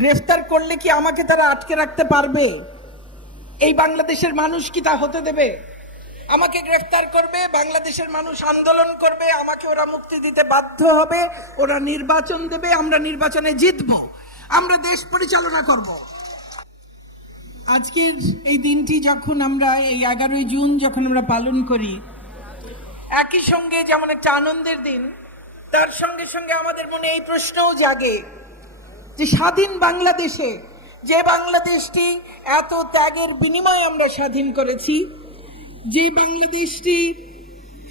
গ্রেফতার করলে কি আমাকে তারা আটকে রাখতে পারবে? এই বাংলাদেশের মানুষ কি তা হতে দেবে? আমাকে গ্রেফতার করবে, বাংলাদেশের মানুষ আন্দোলন করবে, আমাকে ওরা মুক্তি দিতে বাধ্য হবে, ওরা নির্বাচন দেবে, আমরা নির্বাচনে জিতব, আমরা দেশ পরিচালনা করব। আজকের এই দিনটি যখন আমরা এই 11ই জুন যখন আমরা পালন করি, একই সঙ্গে যেমন একটা আনন্দের দিন, তার সঙ্গে সঙ্গে আমাদের মনে এই প্রশ্নও জাগে যে স্বাধীন বাংলাদেশে, যে বাংলাদেশটি এত ত্যাগের বিনিময়ে আমরা স্বাধীন করেছি, যে বাংলাদেশটি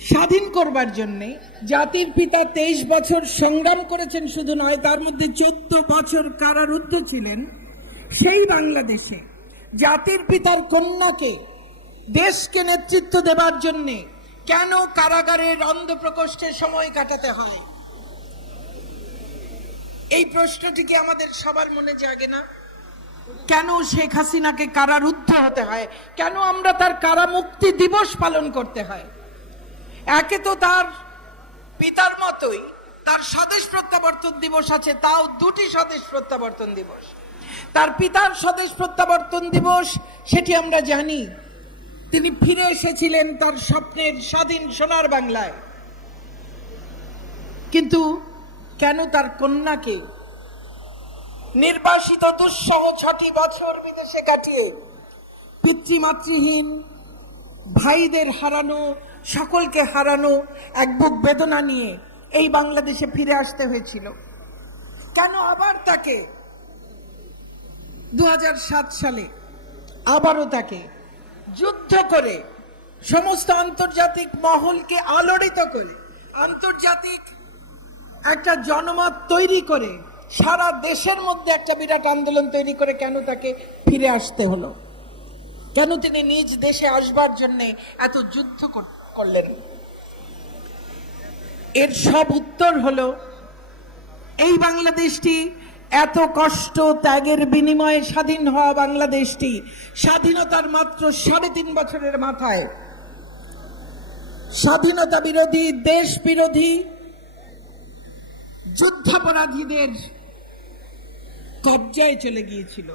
স্বাধীন করবার জন্যে জাতির পিতা 23 বছর সংগ্রাম করেছেন, শুধু নয় তার মধ্যে 14 বছর কারারুদ্ধ ছিলেন, সেই বাংলাদেশে জাতির পিতার কন্যাকে দেশকে নেতৃত্ব দেবার জন্যে কেন কারাগারের অন্ধপ্রকোষ্ঠে সময় কাটাতে হয়? এই প্রশ্নটি কি আমাদের সবার মনে জাগে না? কেন শেখ হাসিনাকে কারারুদ্ধ হতে হয়? কেন আমরা তার কারামুক্তি দিবস পালন করতে হয়? একে তো তার পিতার মতোই তার স্বদেশ প্রত্যাবর্তন দিবস আছে, তাও দুটি স্বদেশ প্রত্যাবর্তন দিবস। তার পিতার স্বদেশ প্রত্যাবর্তন দিবস, সেটি আমরা জানি, তিনি ফিরে এসেছিলেন তার স্বপ্নের স্বাধীন সোনার বাংলায়। কিন্তু কেন তার কন্যাকে নির্বাসিত দুঃসহ 6টি বছর বিদেশে কাটিয়ে পিতৃমাতৃহীন ভাইদের হারানো, সকলকে হারানো এক বুক বেদনা নিয়ে এই বাংলাদেশে ফিরে আসতে হয়েছিল? কেন আবার তাকে 2007 সালে আবারও তাকে যুদ্ধ করে, সমস্ত আন্তর্জাতিক মহলকে আলোড়িত করে, আন্তর্জাতিক একটা জনমত তৈরি করে, সারা দেশের মধ্যে একটা বিরাট আন্দোলন তৈরি করে কেন তাকে ফিরে আসতে হলো? কেন তিনি নিজ দেশে আসবার জন্য এত যুদ্ধ করলেন? এর সব উত্তর হলো, এই বাংলাদেশটি এত কষ্ট ত্যাগের বিনিময়ে স্বাধীন হওয়া বাংলাদেশটি স্বাধীনতার মাত্র 3.5 বছরের মাথায় স্বাধীনতা বিরোধী, দেশ বিরোধী, যুদ্ধাপরাধীদের কবজায় চলে গিয়েছিল।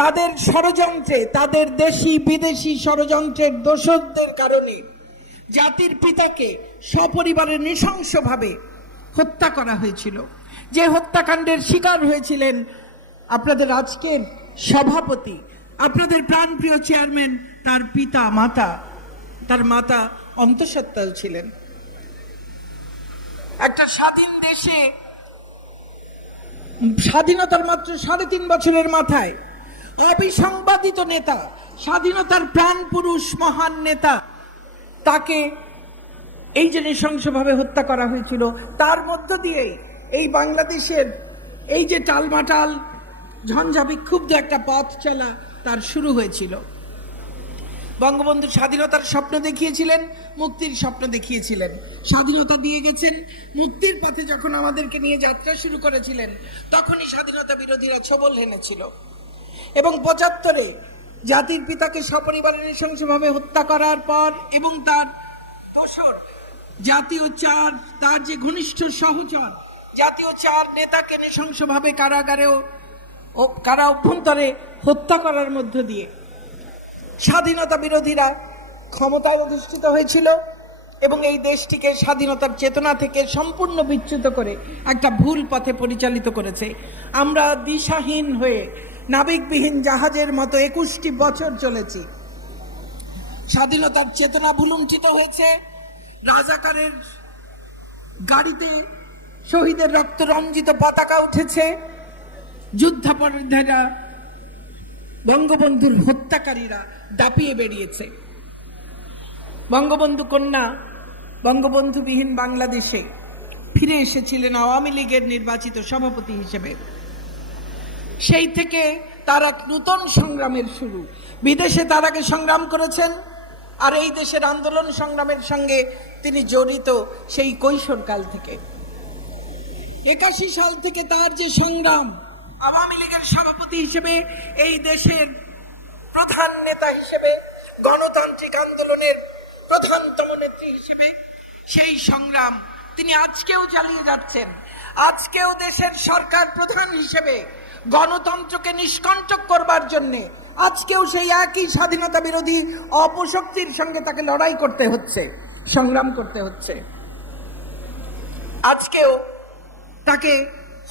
তাদের ষড়যন্ত্রে, তাদের দেশি বিদেশি ষড়যন্ত্রের দোষদের কারণে জাতির পিতাকে সপরিবারে নৃশংসভাবে হত্যা করা হয়েছিল। যে হত্যাকাণ্ডের শিকার হয়েছিলেন আপনাদের আজকের সভাপতি, আপনাদের প্রাণপ্রিয় চেয়ারম্যান, তার পিতা মাতা, তার মাতা অন্তঃসত্ত্বাও ছিলেন। একটা স্বাধীন দেশে স্বাধীনতার মাত্র 3.5 বছরের মাথায় অবিসংবাদিত নেতা, স্বাধীনতার প্রাণ পুরুষ, মহান নেতা, তাকে এই যে নৃশংসভাবে হত্যা করা হয়েছিল, তার মধ্য দিয়েই এই বাংলাদেশের এই যে টালমাটাল ঝঞ্ঝা বিক্ষুব্ধ একটা পথ চলা তার শুরু হয়েছিল। বঙ্গবন্ধু স্বাধীনতার স্বপ্ন দেখিয়েছিলেন, মুক্তির স্বপ্ন দেখিয়েছিলেন, স্বাধীনতা দিয়ে গেছেন। মুক্তির পথে যখন আমাদেরকে নিয়ে যাত্রা শুরু করেছিলেন, তখনই স্বাধীনতা বিরোধীরা ছোবল হেনেছিল। এবং 75-এ জাতির পিতাকে সপরিবারে নৃশংসভাবে হত্যা করার পর এবং তার দোসর জাতীয় 4, তার যে ঘনিষ্ঠ সহচর জাতীয় 4 নেতাকে নৃশংসভাবে কারাগারেও কারা অভ্যন্তরে হত্যা করার মধ্য দিয়ে স্বাধীনতা বিরোধীরা ক্ষমতায় অধিষ্ঠিত হয়েছিল এবং এই দেশটিকে স্বাধীনতার চেতনা থেকে সম্পূর্ণ বিচ্যুত করে একটা ভুল পথে পরিচালিত করেছে। আমরা দিশাহীন হয়ে নাবিকবিহীন জাহাজের মতো 21টি বছর চলেছি। স্বাধীনতার চেতনা ভুলুণ্ঠিত হয়েছে। রাজাকারের গাড়িতে শহীদের রক্ত রঞ্জিত পতাকা উঠেছে। যুদ্ধাপরাধীরা, বঙ্গবন্ধুর হত্যাকারীরা দাপিয়ে বেরিয়েছে। বঙ্গবন্ধু কন্যা বঙ্গবন্ধুবিহীন বাংলাদেশে ফিরে এসেছিলেন আওয়ামী লীগের নির্বাচিত সভাপতি হিসেবে। সেই থেকে তার এক নূতন সংগ্রামের শুরু। বিদেশে তার আগে সংগ্রাম করেছেন, আর এই দেশের আন্দোলন সংগ্রামের সঙ্গে তিনি জড়িত সেই কৈশোরকাল থেকে। 81 সাল থেকে তার যে সংগ্রাম, আওয়ামী লীগের সভাপতি হিসেবে, এই দেশের প্রধান নেতা হিসেবে, গণতান্ত্রিক আন্দোলনের প্রধানতম নেত্রী হিসেবে, সেই সংগ্রাম তিনি আজকেও চালিয়ে যাচ্ছেন। আজকেও দেশের সরকার প্রধান হিসেবে গণতন্ত্রকে নিষ্কণ্টক করবার জন্যে আজকেও সেই একই স্বাধীনতা বিরোধী অপশক্তির সঙ্গে তাকে লড়াই করতে হচ্ছে, সংগ্রাম করতে হচ্ছে। আজকেও তাকে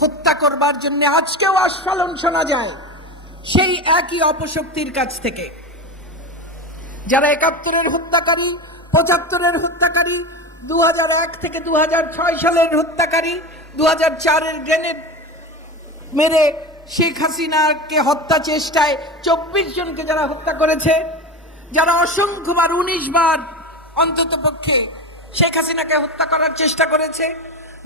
হত্যা করবার জন্য আজকেও আস্ফালন শোনা যায় সেই একই অপশক্তির কাছ থেকে। যারা ৭১-এর হত্যাকারী, ৭৫-এর হত্যাকারী, ২০০১ থেকে ২০০৬ সালের হত্যাকারী, ২০০৪-এর গ্রেনেড মেরে শেখ হাসিনাকে হত্যা চেষ্টায় ২৪ জনকে যারা হত্যা করেছে, যারা অসংখ্যবার ১৯ বার অন্তত পক্ষে শেখ হাসিনাকে হত্যা করার চেষ্টা করেছে,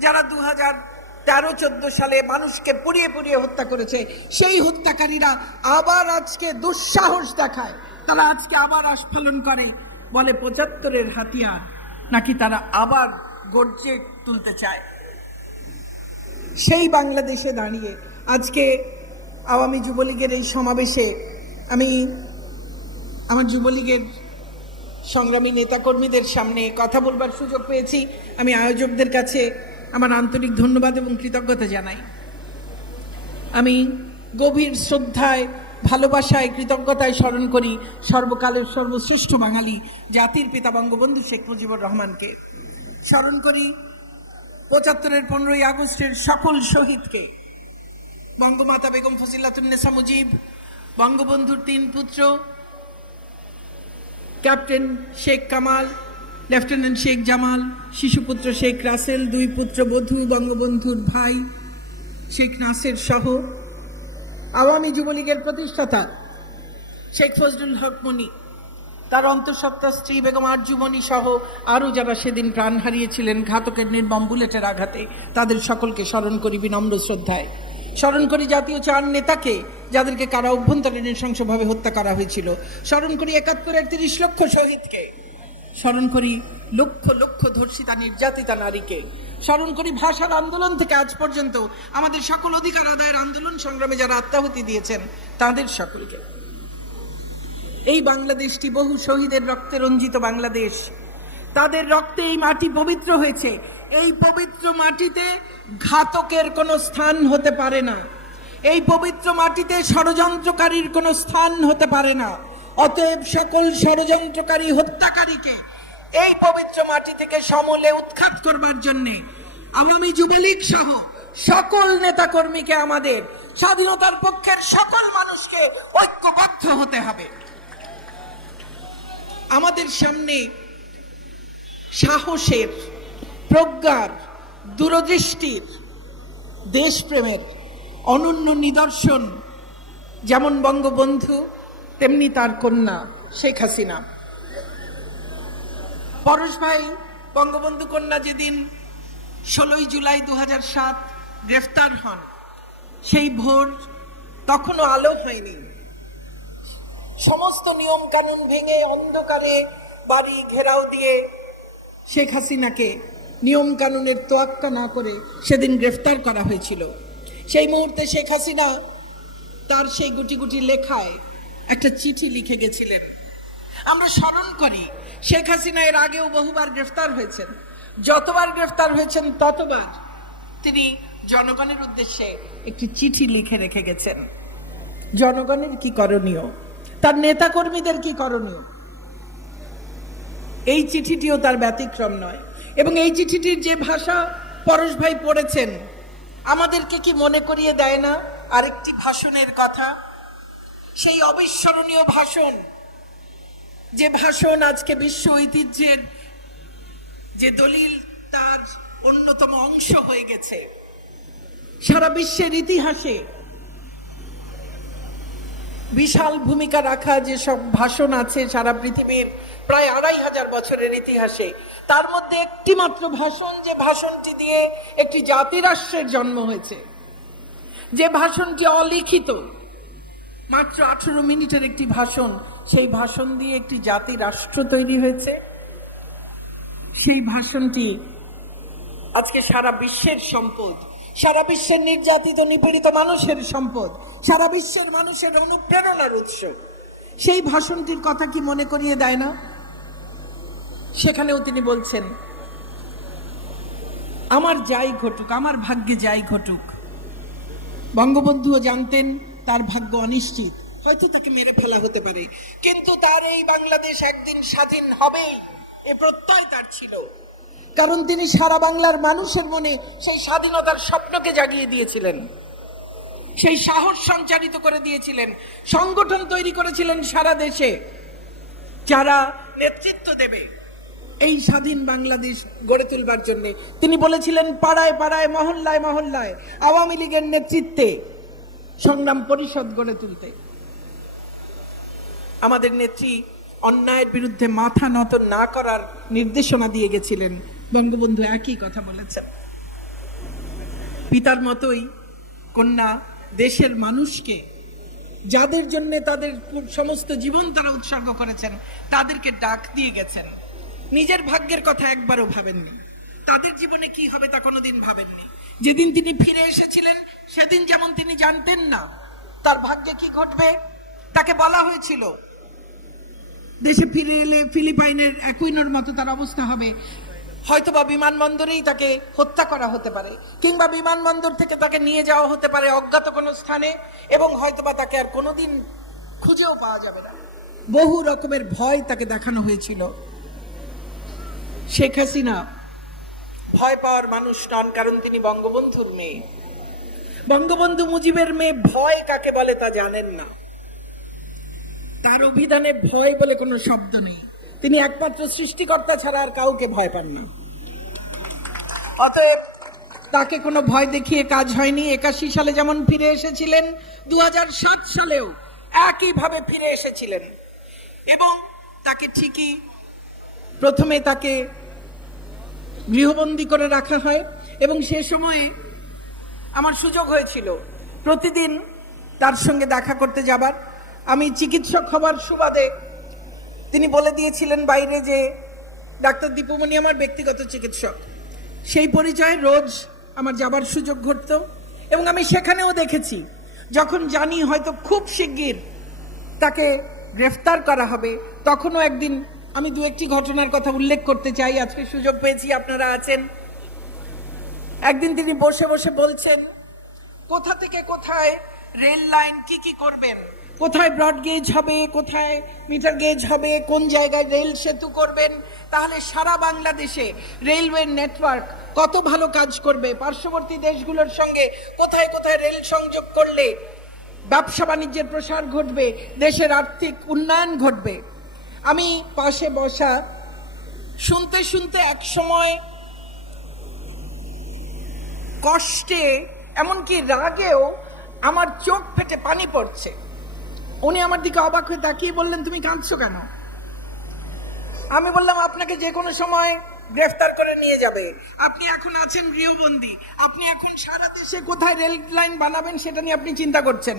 যারা ২০১৩-১৪ সালে মানুষকে পুড়িয়ে পুড়িয়ে হত্যা করেছে, সেই হত্যাকারীরা আবার আজকে দুঃসাহস দেখায়। তারা আজকে আবার আস্ফালন করে, বলে ৭৫-এর হাতিয়ার নাকি তারা আবার গর্জে তুলতে চায়। সেই বাংলাদেশে দাঁড়িয়ে আজকে আওয়ামী যুবলীগের এই সমাবেশে আমি আমার যুবলীগের সংগ্রামী নেতাকর্মীদের সামনে কথা বলবার সুযোগ পেয়েছি। আমি আয়োজকদের কাছে আমার আন্তরিক ধন্যবাদ এবং কৃতজ্ঞতা জানাই। আমি গভীর শ্রদ্ধায়, ভালোবাসায়, কৃতজ্ঞতায় স্মরণ করি সর্বকালের সর্বশ্রেষ্ঠ বাঙালি জাতির পিতা বঙ্গবন্ধু শেখ মুজিবুর রহমানকে। স্মরণ করি ৭৫-এর ১৫ই আগস্টের সকল শহীদকে, বঙ্গমাতা বেগম ফজিলাতুন্নেসা মুজিব, বঙ্গবন্ধুর ৩ পুত্র ক্যাপ্টেন শেখ কামাল, লেফটেন্যান্ট শেখ জামাল, শিশুপুত্র শেখ রাসেল, 2 পুত্র বধূ বঙ্গবন্ধুর ভাই শেখ নাসের সহ আওয়ামী যুবলীগের প্রতিষ্ঠাতা শেখ ফজলুল হক মনি, তার অন্তঃসত্ত্বা স্ত্রী বেগম আরজুমনি সহ আরও যারা সেদিন প্রাণ হারিয়েছিলেন ঘাতকের নির্মম বুলেটের আঘাতে, তাদের সকলকে স্মরণ করি বিনম্র শ্রদ্ধায়। স্মরণ করি জাতীয় 4 নেতাকে যাদেরকে কারা অভ্যন্তরে নৃশংসভাবে হত্যা করা হয়েছিল। স্মরণ করি ৭১-এর ৩০ লক্ষ শহীদকে। স্মরণ করি লক্ষ লক্ষ ধর্ষিতা নির্যাতিতা নারীকে। স্মরণ করি ভাষার আন্দোলন থেকে আজ পর্যন্ত আমাদের সকল অধিকার আদায়ের আন্দোলন সংগ্রামে যারা আত্মাহুতি দিয়েছেন তাদের সকলকে। এই বাংলাদেশটি বহু শহীদের রক্তে রঞ্জিত বাংলাদেশ। তাদের রক্তে এই মাটি পবিত্র হয়েছে। এই পবিত্র মাটিতে ঘাতকের কোনো স্থান হতে পারে না। এই পবিত্র মাটিতে ষড়যন্ত্রকারীর কোনো স্থান হতে পারে না। অতএব সকল ষড়যন্ত্রকারী, হত্যাকারীকে এই পবিত্র মাটি থেকে সমূলে উৎখাত করবার জন্যে আওয়ামী যুবলীগ সহ সকল নেতাকর্মীকে, আমাদের স্বাধীনতার পক্ষের সকল মানুষকে ঐক্যবদ্ধ হতে হবে। আমাদের সামনে সাহসের, প্রজ্ঞার, দূরদৃষ্টির, দেশপ্রেমের অনন্য নিদর্শন যেমন বঙ্গবন্ধু, তেমনি তার কন্যা শেখ হাসিনা। পরশ ভাই বঙ্গবন্ধু কন্যা যেদিন 16ই জুলাই 2007 গ্রেফতার হন, সেই ভোর তখনও আলো হয়নি। সমস্ত নিয়ম কানুন ভেঙে অন্ধকারে বাড়ি ঘেরাও দিয়ে শেখ হাসিনাকে নিয়ম কানুনের তোয়াক্কা না করে সেদিন গ্রেফতার করা হয়েছিল। সেই মুহূর্তে শেখ হাসিনা তার সেই গুটি গুটি লেখায় একটা চিঠি লিখে গেছিলেন। আমরা স্মরণ করি শেখ হাসিনা এর আগেও বহুবার গ্রেফতার হয়েছেন। যতবার গ্রেফতার হয়েছেন ততবার তিনি জনগণের উদ্দেশ্যে একটি চিঠি লিখে রেখে গেছেন। জনগণের কি করণীয়, তার নেতাকর্মীদের কি করণীয়, এই চিঠিটিও তার ব্যতিক্রম নয়। এবং এই চিঠিটির যে ভাষা পরশ ভাই পড়েছেন, আমাদেরকে কি মনে করিয়ে দেয় না আরেকটি ভাষণের কথা? সেই অবিস্মরণীয় ভাষণ, যে ভাষণ আজকে বিশ্ব ঐতিহ্যের যে দলিল, তার অন্যতম অংশ হয়ে গেছে। সারা বিশ্বের ইতিহাসে বিশাল ভূমিকা রাখা যে সব ভাষণ আছে সারা পৃথিবীর প্রায় ২৫০০ বছরের ইতিহাসে, তার মধ্যে একটি মাত্র ভাষণ, যে ভাষণটি দিয়ে একটি জাতিরাষ্ট্রের জন্ম হয়েছে, যে ভাষণটি অলিখিত, মাত্র ১৮ মিনিটের একটি ভাষণ, সেই ভাষণ দিয়ে একটি জাতি রাষ্ট্র তৈরি হয়েছে। সেই ভাষণটি আজকে সারা বিশ্বের সম্পদ, সারা বিশ্বের নির্যাতিত নিপীড়িত মানুষের সম্পদ, সারা বিশ্বের মানুষের অনুপ্রেরণার উৎস। সেই ভাষণটির কথা কি মনে করিয়ে দেয় না? সেখানেও তিনি বলছেন, আমার যাই ঘটুক, আমার ভাগ্যে যাই ঘটুক, বঙ্গবন্ধুও জানতেন তার ভাগ্য অনিশ্চিত, হয়তো তাকে মেরে ফেলা হতে পারে, কিন্তু তার এই বাংলাদেশ একদিন স্বাধীন হবেই এ প্রত্যয় তার ছিল। কারণ তিনি সারা বাংলার মানুষের মনে সেই স্বাধীনতার স্বপ্নকে জাগিয়ে দিয়েছিলেন, সেই সাহস সঞ্চারিত করে দিয়েছিলেন, সংগঠন তৈরি করেছিলেন সারা দেশে, যারা নেতৃত্ব দেবে এই স্বাধীন বাংলাদেশ গড়ে তুলবার জন্য। তিনি বলেছিলেন পাড়ায় পাড়ায়, মহল্লায় মহল্লায় আওয়ামী লীগের নেতৃত্বে সংগ্রাম পরিষদ গড়ে তুলতে। আমাদের নেত্রী অন্যায়ের বিরুদ্ধে মাথা নত না করার নির্দেশনা দিয়ে গেছিলেন। বঙ্গবন্ধু একই কথা বলেছেন। পিতার মতোই কন্যা দেশের মানুষকে, যাদের জন্য তাদের সমস্ত জীবন তারা উৎসর্গ করেছেন, তাদেরকে ডাক দিয়ে গেছেন। নিজের ভাগ্যের কথা একবারও ভাবেননি, তাদের জীবনে কি হবে তা কোনোদিন ভাবেননি। যেদিন তিনি ফিরে এসেছিলেন সেদিন যেমন তিনি জানতেন না তার ভাগ্যে কি ঘটবে। তাকে বলা হয়েছিল দেশে ফিরে এলে ফিলিপাইনের অ্যাকুইনোর মতো তার অবস্থা হবে, হয়তোবা বিমানবন্দরেই তাকে হত্যা করা হতে পারে, কিংবা বিমানবন্দর থেকে তাকে নিয়ে যাওয়া হতে পারে অজ্ঞাত কোনো স্থানে, এবং হয়তোবা তাকে আর কোনোদিন খুঁজেও পাওয়া যাবে না। বহু রকমের ভয় তাকে দেখানো হয়েছিল। শেখ হাসিনা ভয় পাওয়ার মানুষ নন, কারণ তিনি বঙ্গবন্ধুর মেয়ে। বঙ্গবন্ধু মুজিবের মেয়ে ভয় কাকে বলে তা জানেন না। তার অভিধানে ভয় বলে কোনো শব্দ নেই। তিনি একমাত্র সৃষ্টিকর্তা ছাড়া আর কাউকে ভয় পান না। অতএব তাকে কোনো ভয় দেখিয়ে কাজ হয়নি। 81 সালে যেমন ফিরে এসেছিলেন, 2007 সালেও একইভাবে ফিরে এসেছিলেন। এবং তাকে ঠিকই প্রথমে তাকে গৃহবন্দী করে রাখা হয়, এবং সে সময়ে আমার সুযোগ হয়েছিল প্রতিদিন তার সঙ্গে দেখা করতে যাবার। আমি চিকিৎসক হবার সুবাদে তিনি বলে দিয়েছিলেন বাইরে যে ডাক্তার দীপুমণি আমার ব্যক্তিগত চিকিৎসক। সেই পরিচয়ে রোজ আমার যাবার সুযোগ ঘটত, এবং আমি সেখানেও দেখেছি যখন জানি হয়তো খুব শিগগির তাকে গ্রেফতার করা হবে, তখনও একদিন আমি দু একটি ঘটনার কথা উল্লেখ করতে চাই। আজকে সুযোগ পেয়েছি, আপনারা আছেন। একদিন তিনি বসে বসে বলছেন কোথা থেকে কোথায় রেল লাইন কি কি করবেন, কোথায় ব্রড গেজ হবে, কোথায় মিটার গেজ হবে, কোন জায়গায় রেল সেতু করবেন, তাহলে সারা বাংলাদেশে রেলওয়ে নেটওয়ার্ক কত ভালো কাজ করবে, পার্শ্ববর্তী দেশগুলোর সঙ্গে কোথায় কোথায় রেল সংযোগ করলে ব্যবসা বাণিজ্যের প্রসার ঘটবে, দেশের আর্থিক উন্নয়ন ঘটবে। আমি পাশে বসা শুনতে শুনতে এক সময় কষ্টে এমনকি রাগেও আমার চোখ ফেটে পানি পড়ছে। উনি আমার দিকে অবাক হয়ে তাকিয়ে বললেন, তুমি কাঁদছো কেন? আমি বললাম, আপনাকে যে কোনো সময় গ্রেফতার করে নিয়ে যাবে, আপনি এখন আছেন গৃহবন্দী, আপনি এখন সারা দেশে কোথায় রেল লাইন বানাবেন সেটা নিয়ে আপনি চিন্তা করছেন।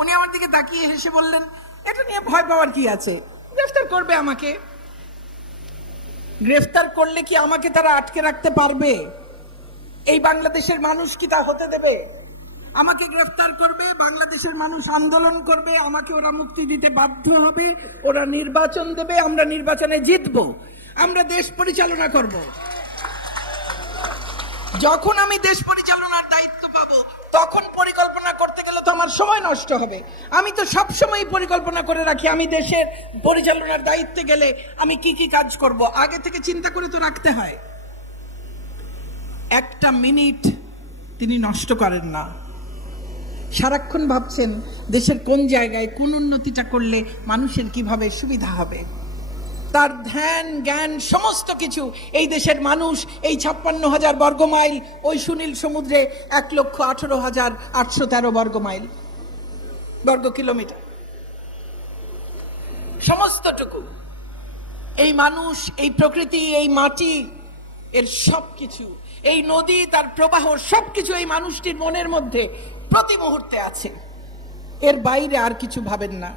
উনি আমার দিকে তাকিয়ে হেসে বললেন, এটা নিয়ে ভয় পাওয়ার কি আছে, গ্রেফতার করবে আমাকে। গ্রেফতার করলে কি আমাকে তারা আটকে রাখতে পারবে? এই বাংলাদেশের মানুষ কি তা হতে দেবে? আমাকে গ্রেফতার করবে, বাংলাদেশের মানুষ আন্দোলন করবে, আমাকে ওরা মুক্তি দিতে বাধ্য হবে, ওরা নির্বাচন দেবে, আমরা নির্বাচনে জিতবো, আমরা দেশ পরিচালনা করব। যখন আমি দেশ পরিচালনার দায়িত্ব পাবো তখন পরিকল্পনা করতে গেলে তো আমার সময় নষ্ট হবে। আমি তো সব সময় পরিকল্পনা করে রাখি, আমি দেশের পরিচালনার দায়িত্বে গেলে আমি কি কি কাজ করব, আগে থেকে চিন্তা করে তো রাখতে হয়। একটা মিনিট তিনি নষ্ট করেন না, সারাক্ষণ ভাবছেন দেশের কোন জায়গায় কোন উন্নতিটা করলে মানুষের কিভাবে সুবিধা হবে। তার ধ্যান জ্ঞান সমস্ত কিছু এই দেশের মানুষ, এই 56,000 বর্গ মাইল, ওই সুনীল সমুদ্রে 1,18,813 বর্গ কিলোমিটার, সমস্তটুকু এই মানুষ, এই প্রকৃতি, এই মাটি, এর সবকিছু, এই নদী তার প্রবাহ, সবকিছু এই মানুষটির মনের মধ্যে প্রতি মুহূর্তে আছে। এর বাইরে আর কিছু ভাবেন না।